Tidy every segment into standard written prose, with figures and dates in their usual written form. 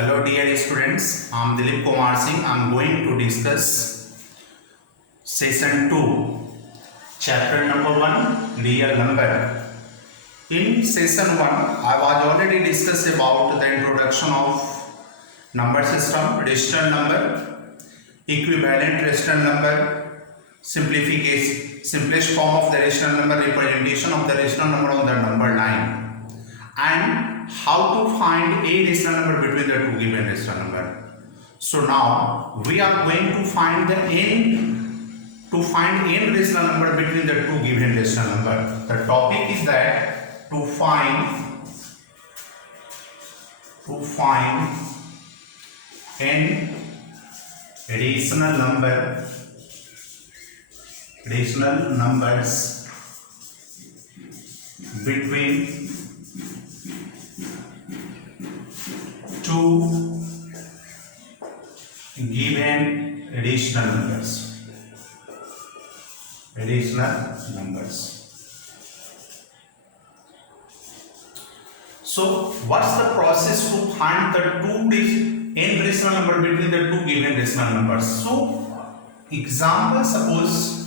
Hello dear students, I am Dilip Kumar Singh. I am going to discuss session 2, chapter number 1, real number. In session 1, I was already discussed about the introduction of number system, rational number, equivalent rational number, simplest form of the rational number, representation of the rational number on the number line, and how to find a rational number between the two given rational number. So now we are going to find the n rational number between the two given rational number. The topic is that to find n rational numbers between two given rational numbers. So what's the process to find the n rational number between the two given rational numbers? So example, suppose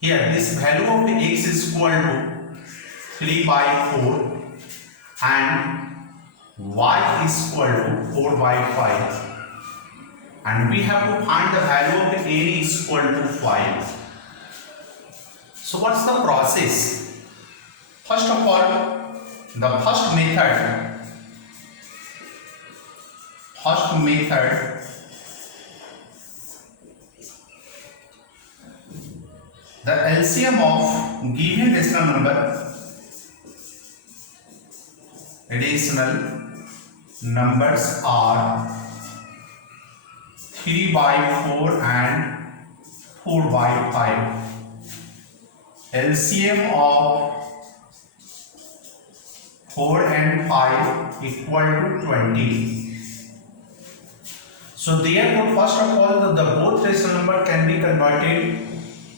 here this value of x is equal to 3/4 and y is equal to 4/5, and we have to find the value of n is equal to 5. So what's the process? First of all, the first method, the LCM of given rational numbers are 3/4 and 4/5. LCM of 4 and 5 equal to 20. So therefore, first of all, the both rational number can be converted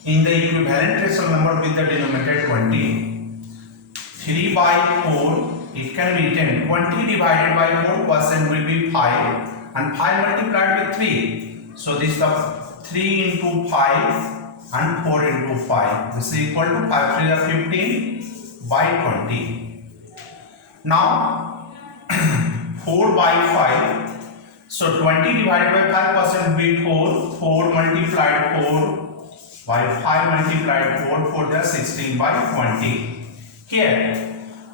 in the equivalent rational number with the denominator 20. 3/4, it can be 10. 20 divided by 4% will be 5, and 5 multiplied with 3. So this is the 3 into 5 and 4 into 5. This is equal to 5 3 are 15/20. Now 4/5. So 20 divided by 5% will be 4. 4 multiplied 4 by 5 multiplied 4 they are 16/20. Here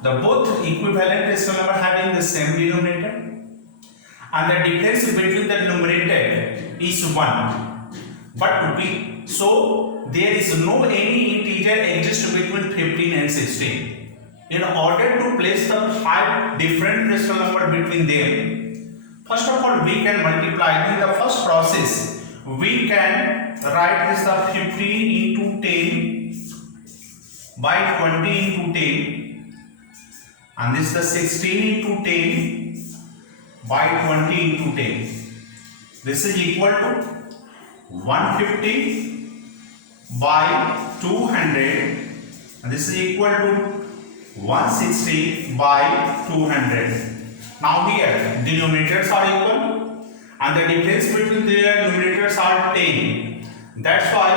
the both equivalent rational number having the same denominator, and the difference between the numerator is 1. But so there is no any integer exist between 15 and 16. In order to place the 5 different rational number between them, first of all we can multiply. In the first process we can write this the 15 into 10 by 20 into 10, and this is the 16 into 10 by 20 into 10. This is equal to 150 by 200, and this is equal to 160 by 200. Now here denominators are equal and the difference between their numerators are 10. That's why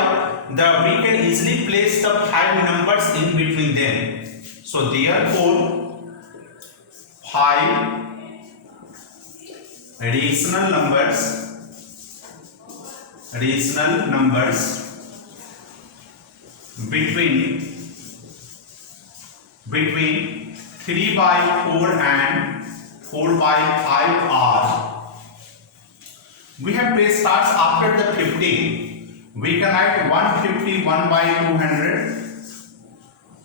we can easily place the 5 numbers in between them. So therefore 5 rational numbers between 3/4 and 4/5 are, we have base starts after the 15. We can write 151 by 200,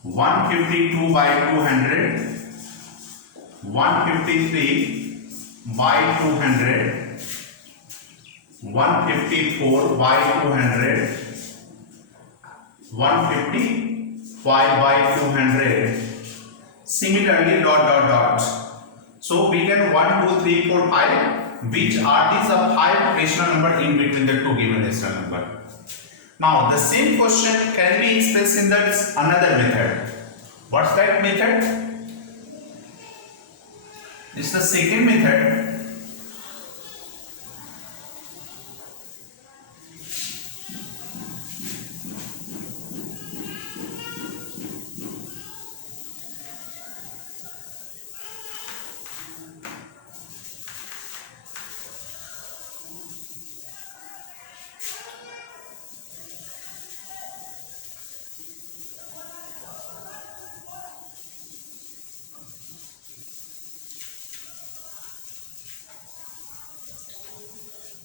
152 by 200, 153 by 200, 154 by 200, 155 by 200. Similarly dot. So we can 1 2 3 4 5, which are these 5 rational number in between the two given rational number. Now the same question can be expressed in that another method. What's that method? This is the second method.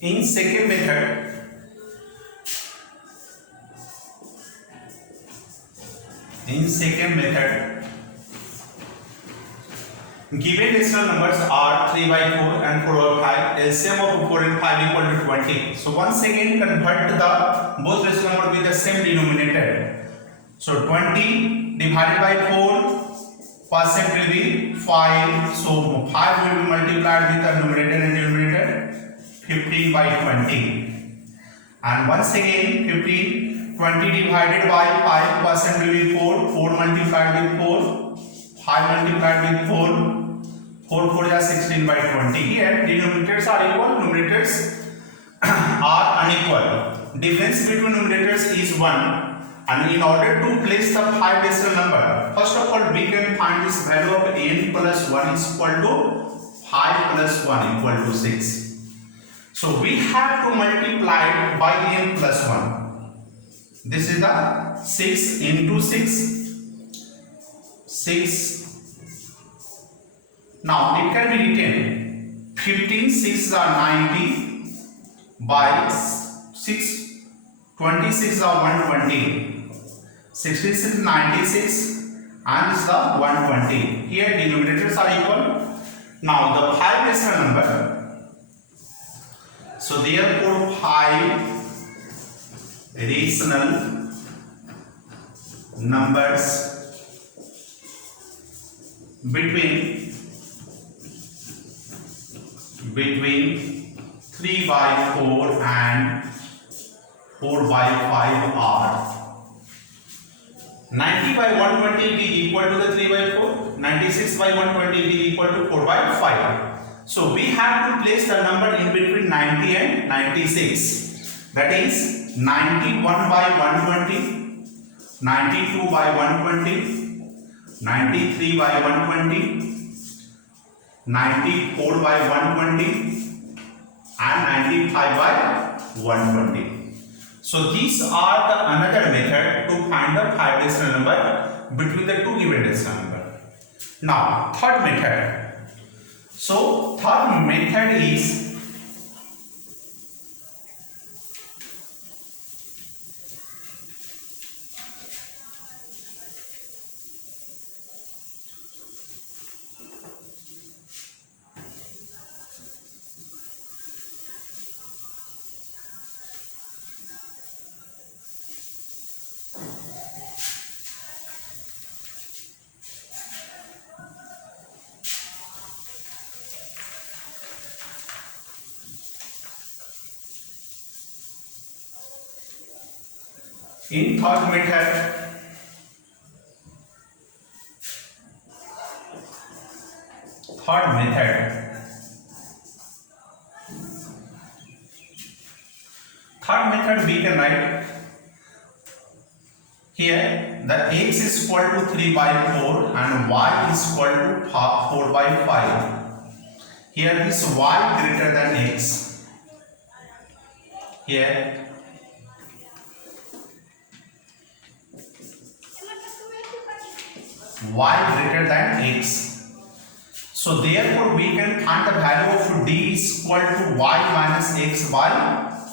In second method, given decimal numbers are 3 by 4 and 4 by 5. LCM of 4 and 5 equal to 20. So once again convert the both decimal number with the same denominator. So 20 divided by 4 percent will be 5. So 5 will be multiplied with the numerator and denominator. 15 by 20. And once again 20 divided by 5 percent will be 4. 4 multiplied with 4. 5 multiplied with 4. 4 4 is 16 by 20. Here denominators are equal, numerators are unequal. Difference between numerators is 1. And in order to place the 5 decimal number, first of all we can find this value of n plus 1 is equal to 5 plus 1 equal to 6. So we have to multiply by n plus 1. This is the 6 into 6. 6. Now it can be written 15 6 are 90 by 6 26 are 120. 66 96 and this is the 120. Here denominators are equal. Now the 5 decimal number. So therefore 5 rational numbers between 3 by 4 and 4 by 5 are 90 by 120 is equal to the 3 by 4, 96 by 120 is equal to 4 by 5. So we have to place the number in between 90 and 96. That is 91 by 120, 92 by 120, 93 by 120, 94 by 120 and 95 by 120. So these are the another method to find the 5 decimal number between the two given decimal number. Now third method. So third method is in third method. Third method we can write here the x is equal to 3 by 4 and y is equal to 4 by 5. Here this y greater than x. Here y greater than x. So therefore we can find the value of d is equal to y minus x by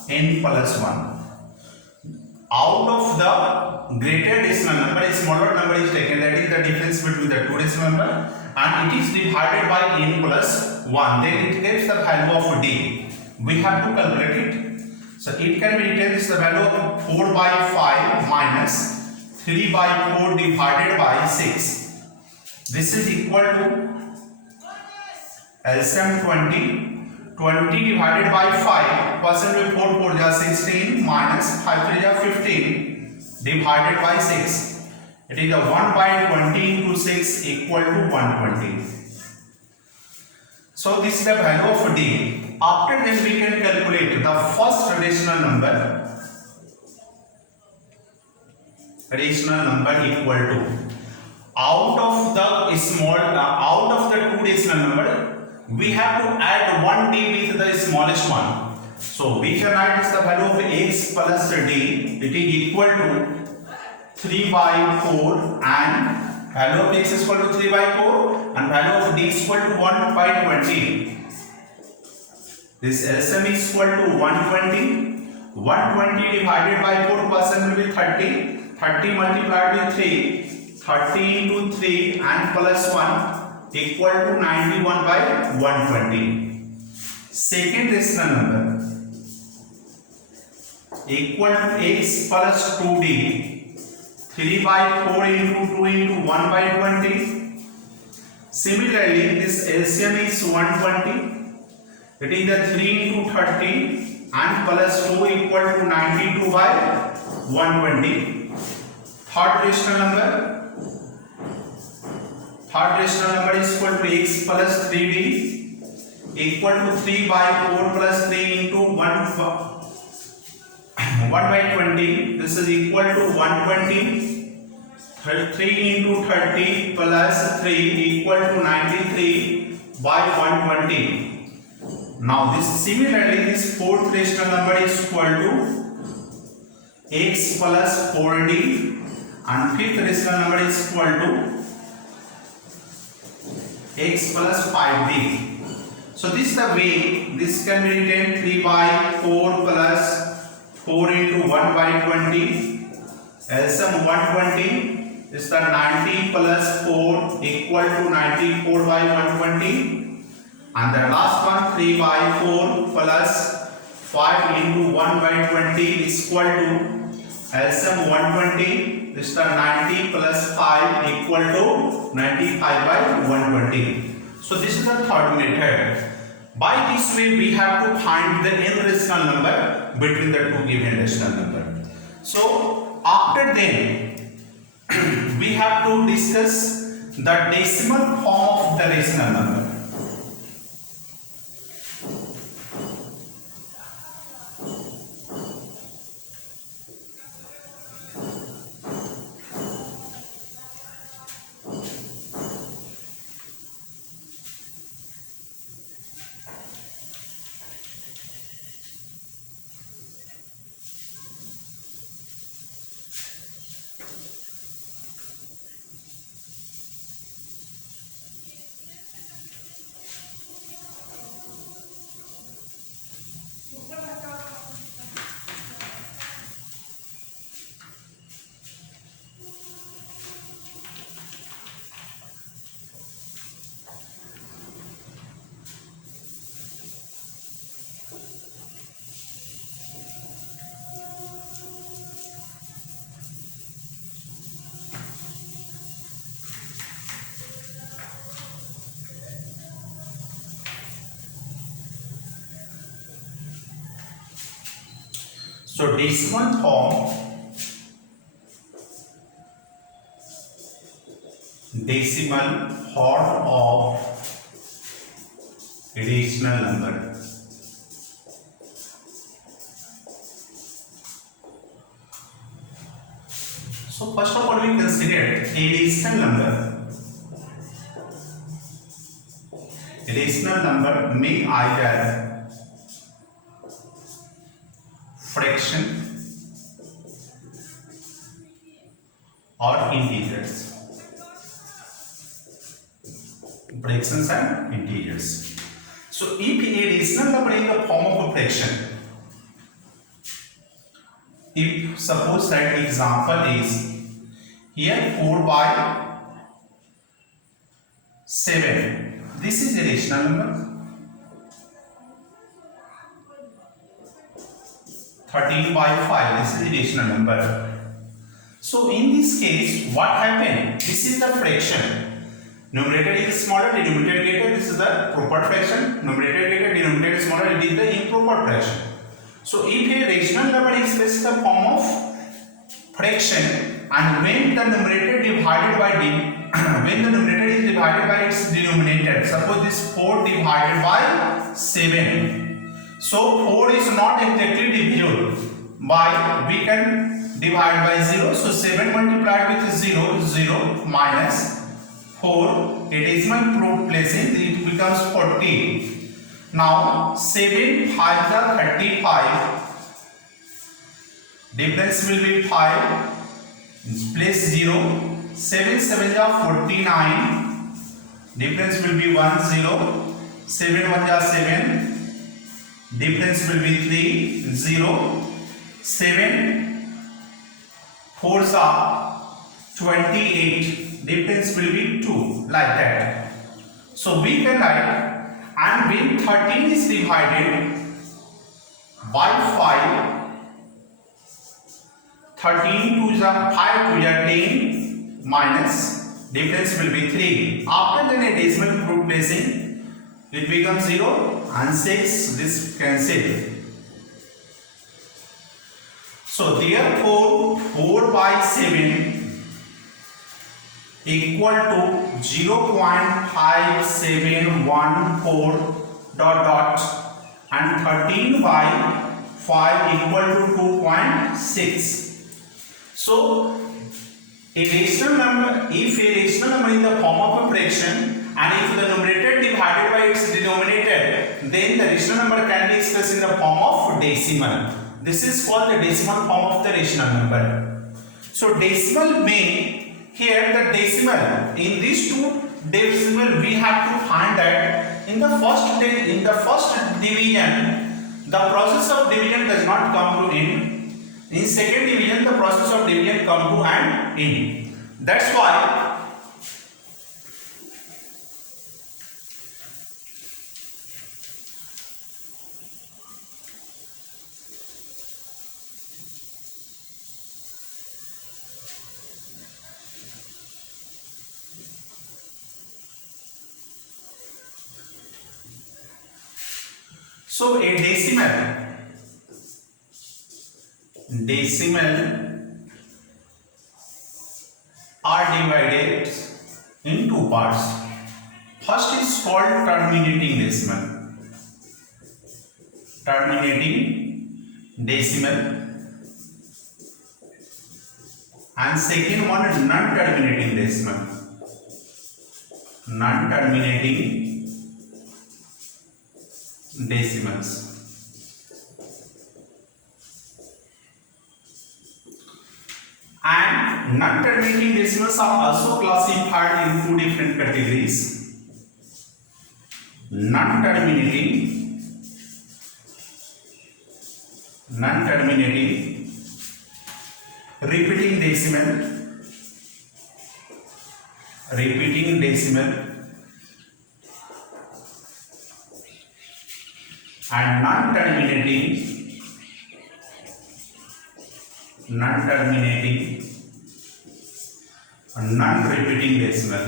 n plus 1. Out of the greater decimal number, a smaller number is taken, that is the difference between the two decimal number, and it is divided by n plus 1. Then it gives the value of d. We have to calculate it. So it can be written as the value of 4 by 5 minus 3 by 4 divided by 6. This is equal to LCM 20. 20 divided by 5 percent with 4 4 is 16 minus 5 3 is 15 divided by 6. It is a 1 by 20 into 6 equal to 120. So this is the value of d. After this we can calculate the first rational number. Rational number equal to out of the two rational number we have to add 1d with the smallest one. So we can write as the value of x plus d. It is equal to 3 by 4 and value of x is equal to 3 by 4 and value of d is equal to 1 by 20. This LCM is equal to 120. 120 divided by 4% will be 30. 30 multiplied with 3. 30 into 3 and plus 1 equal to 91 by 120. Second rational number equal to x plus 2d. 3 by 4 into 2 into 1 by 20. Similarly, this LCM is 120. It is the 3 into 30 and plus 2 equal to 92 by 120. Third rational number. Third rational number is equal to x plus 3d equal to 3 by 4 plus 3 into 1 by 20. This is equal to 120. 3 into 30 plus 3 equal to 93 by 120. Now this similarly this fourth rational number is equal to x plus 4d and fifth rational number is equal to x plus 5d. So this is the way this can be written 3 by 4 plus 4 into 1 by 20. LCM 120 is the 90 plus 4 equal to 94 by 120. And the last one 3 by 4 plus 5 into 1 by 20 is equal to LCM 120 is the 90 plus 5 equal to 95 by 120. So this is the third method. By this way we have to find the n rational number between the two given rational number. So after then we have to discuss the decimal form of the rational number. So decimal form of rational number. So first of all we consider a rational number. A rational number may either fraction or integers. Fractions and integers. So if a rational number in the form of a fraction, if suppose that example is here 4 by 7, this is a rational number. 13 by 5, this is the rational number. So in this case, what happened? This is the fraction. Numerator is smaller, denominator greater. This is the proper fraction. Numerator greater, denominator smaller. It is the improper fraction. So if a rational number is placed in the form of fraction, and when the numerator divided by when the numerator is divided by its denominator, suppose this 4 divided by 7. So 4 is not exactly divisible by, we can divide by 0. So 7 multiplied with 0 is 0 minus 4. It is my placing, it becomes 40. Now 7 5 are 35. Difference will be 5. Place 0. 7 7 are 49. Difference will be 1 0. 7 1 are 7. difference will be 3, 0, 7, 4s are 28, difference will be 2, like that. So we can write, and when 13 is divided by 5, 13 to the 5 to the 10 minus difference will be 3. After then a decimal group placing, it becomes 0 and 6, this cancel. So therefore 4 by 7 equal to 0.5714 dot dot, and 13 by 5 equal to 2.6. So a rational number, if a rational number in the form of a fraction, and if the numerator divided by its denominator, then the rational number can be expressed in the form of decimal. This is called the decimal form of the rational number. So decimal mean, here the decimal, in these two decimal we have to find that in the first division the process of division does not come to end. In second division the process of division come to an end. That's why a decimal are divided in two parts. First is called terminating decimal, and second one is non-terminating decimal, decimals. And non-terminating decimals are also classified in two different categories. Non-terminating repeating decimal, and non-terminating non-repeating decimal,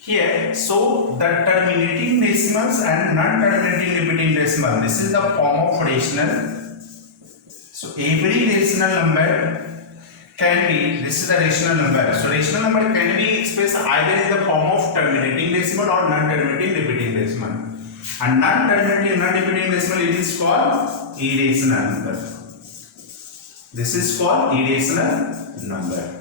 Here, so the terminating decimals and non-terminating repeating decimal, this is the form of rational. So every rational number can be, this is the rational number. So rational number can be expressed either in the form of terminating decimal or non-terminating repeating decimal. And non-terminating non-repeating decimal, it is called irrational number. This is called irrational number.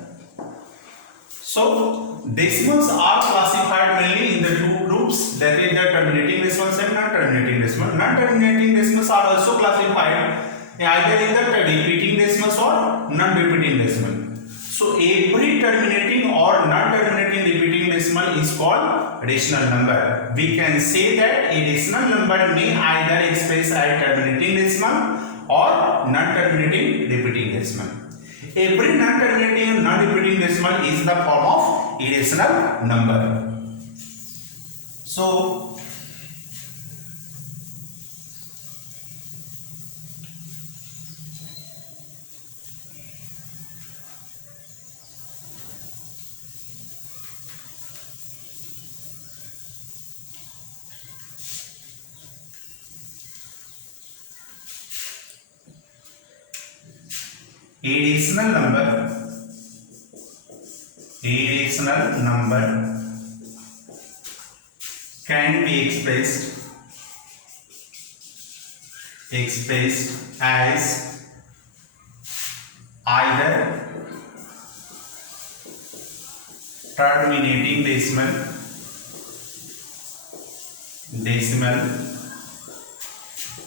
So decimals are classified mainly in the two groups, that is the terminating decimals and non-terminating decimals. Non-terminating decimals are also classified either in the repeating decimals or non-repeating decimal. So every terminating or non-terminating repeating decimal is called rational number. We can say that a rational number may either express as terminating decimal or non-terminating repeating decimal. Every non-terminating and non-repeating decimal is the form of irrational number. So irrational number can be expressed as either terminating decimal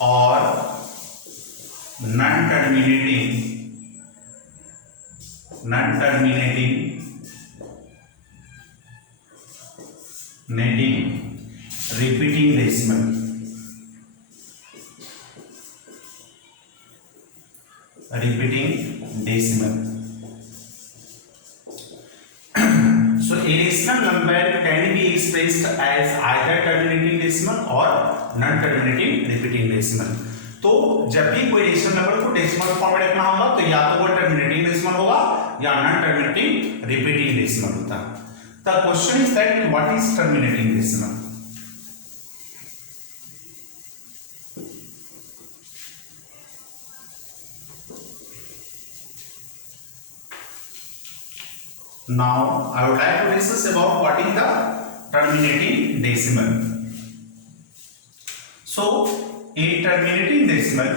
or non-terminating repeating decimal. So a rational number can be expressed as either terminating decimal or non-terminating repeating decimal. तो जब भी कोई rational number को decimal form में लिखना होगा तो या तो वो टर्मिनेटिंग डेसिमल होगा या नॉन टर्मिनेटिंग रिपीटिंग डेसिमल होता है. The question is that what is terminating decimal. Now I would like to discuss about what is the terminating decimal. So a terminating decimal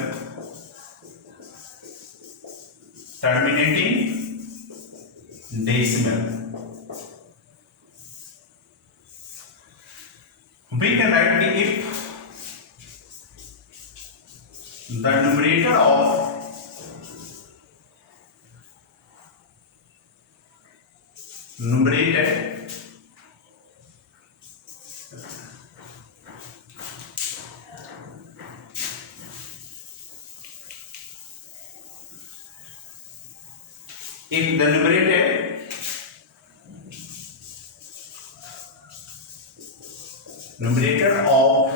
we can write the if the numerator of if the numerator of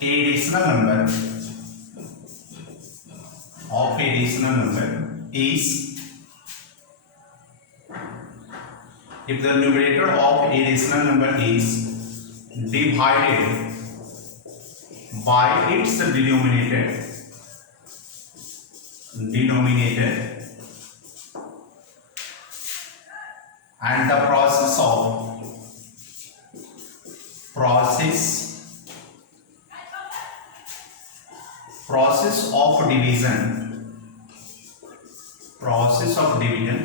a rational number is if the numerator of a rational number is divided by its denominator and the process of division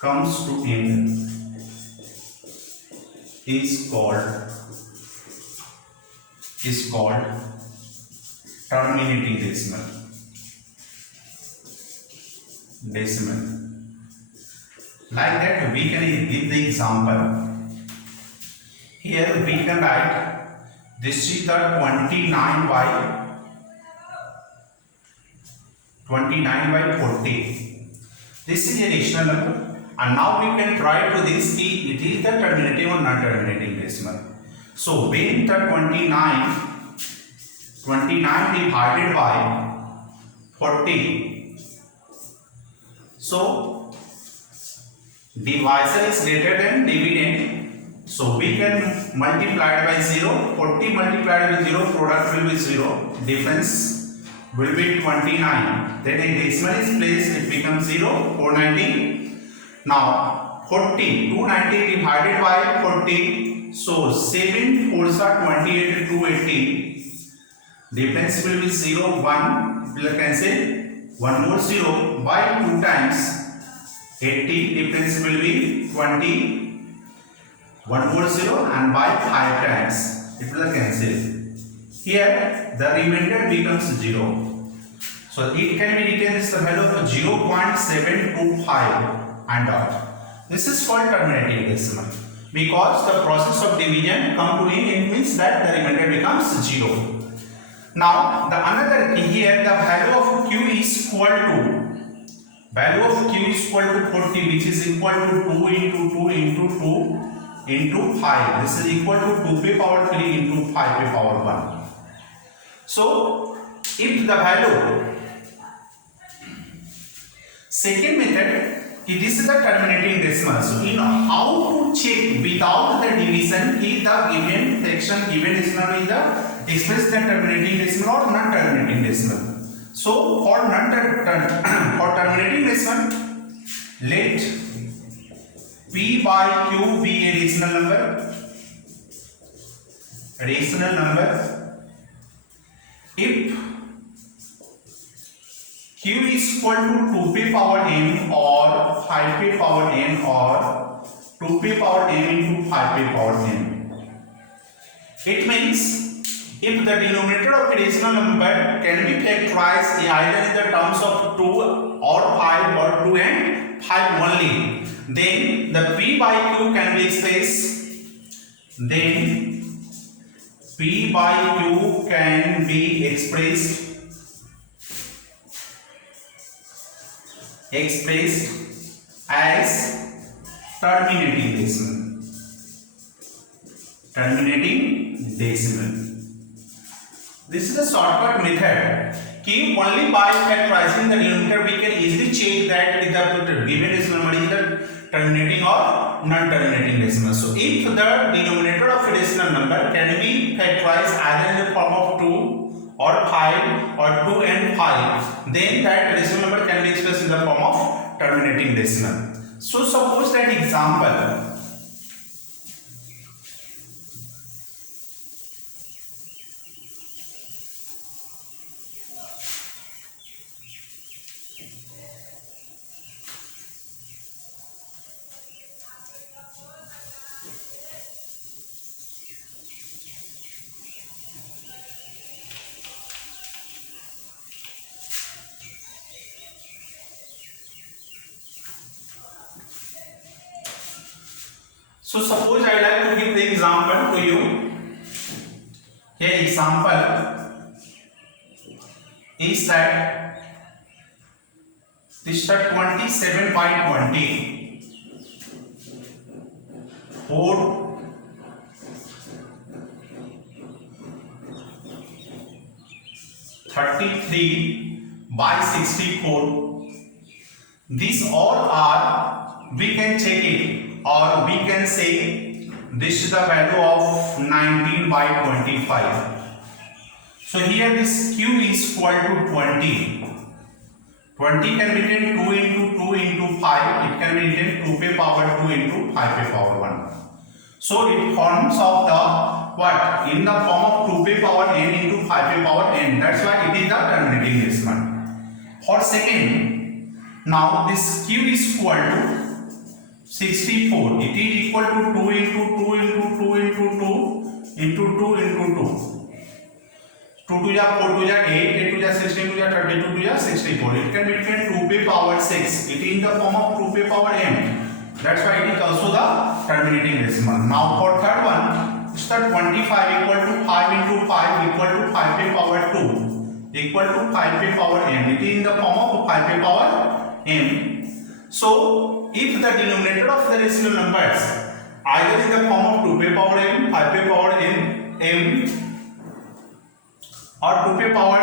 comes to end is called terminating decimal. Like that we can give the example. Here we can write this is the 29 by 40. This is a rational number and now we can try to this key it is the terminating or non-terminating decimal. So when the 29 divided by 40, so divisor is greater than dividend, so we can multiply it by 0. 40 multiplied by 0, product will be 0, difference will be 29, then a decimal is placed, it becomes 0, 490. Now 290 divided by 40, so 7 4s are 28, 280, difference will be 0, 1, will cancel, 1 more 0 by 2 times 80, difference will be 20, 1 more 0 and by 5 times it will cancel. Here the remainder becomes 0. So it can be written as the value of 0.725 and dot. This is called terminating decimal because the process of division come to end, it means that the remainder becomes 0. Now the another here the value of q is equal to 40, which is equal to 2 into 2 into 2 into 5. This is equal to 2 pi power 3 into 5 pi power 1. So if the value, second method, this is the terminating decimal. So in how to check without the division if the given fraction given decimal is the express the terminating decimal or non terminating decimal. So for terminating decimal, let p by q be a rational number. If q is equal to 2 pi power n or 5 pi power n or 2 pi power n into 5 pi power n, it means if the denominator of a rational number can be factorized either in the terms of 2 or 5 or 2 and 5 only, then the p by q can be expressed. Then p by q can be expressed as terminating decimal. Terminating decimal. This is the shortcut method. कि only by factorizing the denominator we can easily check that the given decimal number is the terminating or non-terminating decimal. So if the denominator of a rational number can be factorized either in the form of 2 or 5 or 2 and 5, then that rational number can be expressed in the form of terminating decimal. So suppose that example. So suppose I like to give the example to you. Here example is that this is 27 by 20 4 33 by 64. These all are, we can check it, or we can say this is the value of 19 by 25. So here this q is equal to 20. 20 can be written 2 into 2 into 5. It can be written 2 pi power 2 into 5 pi power 1. So it forms of the what? In the form of 2 pi power n into 5 pi power n. That's why it is the terminating decimal. For second, now this q is equal to 64. It is equal to 2 into 2 into 2 into 2 into 2 into 2. 2 to 4 to 8, 8 to 16 to 32 to 64. It can be written 2 pi power 6. It is in the form of 2 pi power n. That's why it is also the terminating decimal. Now for third one, it's the 25 equal to 5 into 5 equal to 5 pi power 2 equal to 5 pi power n. It is in the form of 5 pi power n. So if the denominator of the rational numbers either in the form of 2 pi power n, 5 pi power n, m, or 2 pi power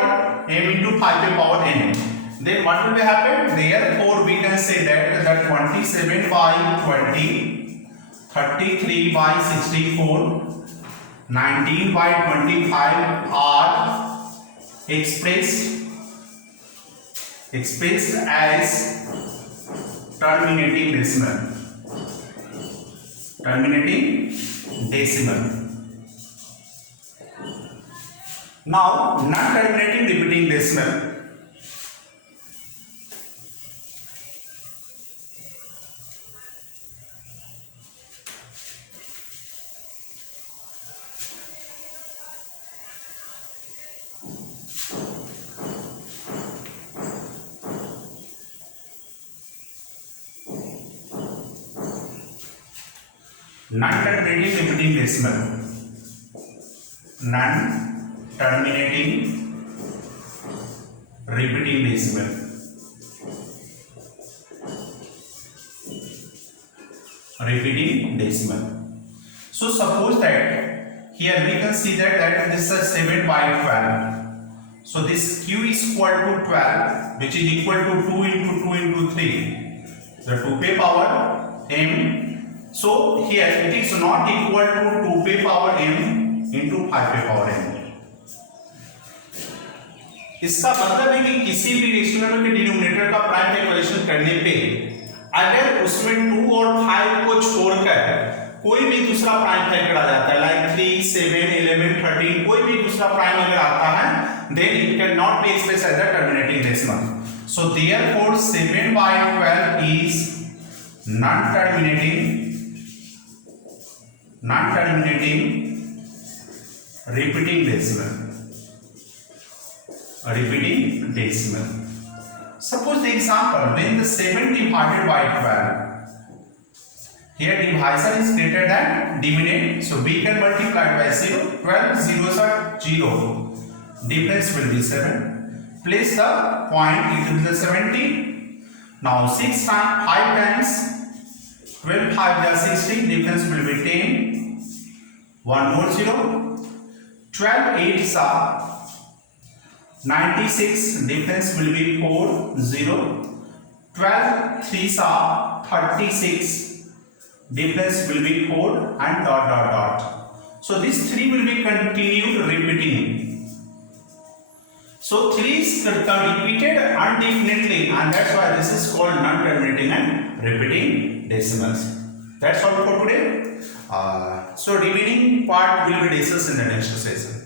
m into 5 pi power n, then what will be happen? Therefore we can say that 27 by 20, 33 by 64, 19 by 25 are expressed as terminating decimal. Terminating decimal. Now non-terminating repeating decimal. Non-terminating repeating decimal. Non-terminating repeating decimal. Repeating decimal. So suppose that here we can see that this is 7 by 12. So this q is equal to 12, which is equal to 2 into 2 into 3. The 2 pi power m. So here it is not equal to 2 pi power m into 5 pi power m. इसका मतलब है कि किसी भी rational number के denominator का prime factorisation करने पे अगर उसमें 2 और 5 को छोड़कर कोई भी दूसरा प्राइम फैक्टर आ जाता है, लाइक 3, 7, 11, 13, कोई भी दूसरा प्राइम अगर आता है, then it cannot be expressed as a terminating decimal. So therefore 7 by 12 is non-terminating repeating decimal. A repeating decimal. Suppose the example, when the 7 divided by 12, here divisor is greater than dividend, so we can multiply by 0. 12 zeros are 0. Difference will be 7. Place the point into the 70. Now 6 times 5 times 12, 5 are 16. Difference will be 10. 1 more 0. 12 8s are 96. Difference will be 4 0. 12 3s are 36. Difference will be 4 and dot dot dot. So this 3 will be continued repeating. So 3 is repeated indefinitely, and that's why this is called non-terminating and repeating decimals. That's all for today. So remaining part will be discussed in the next session.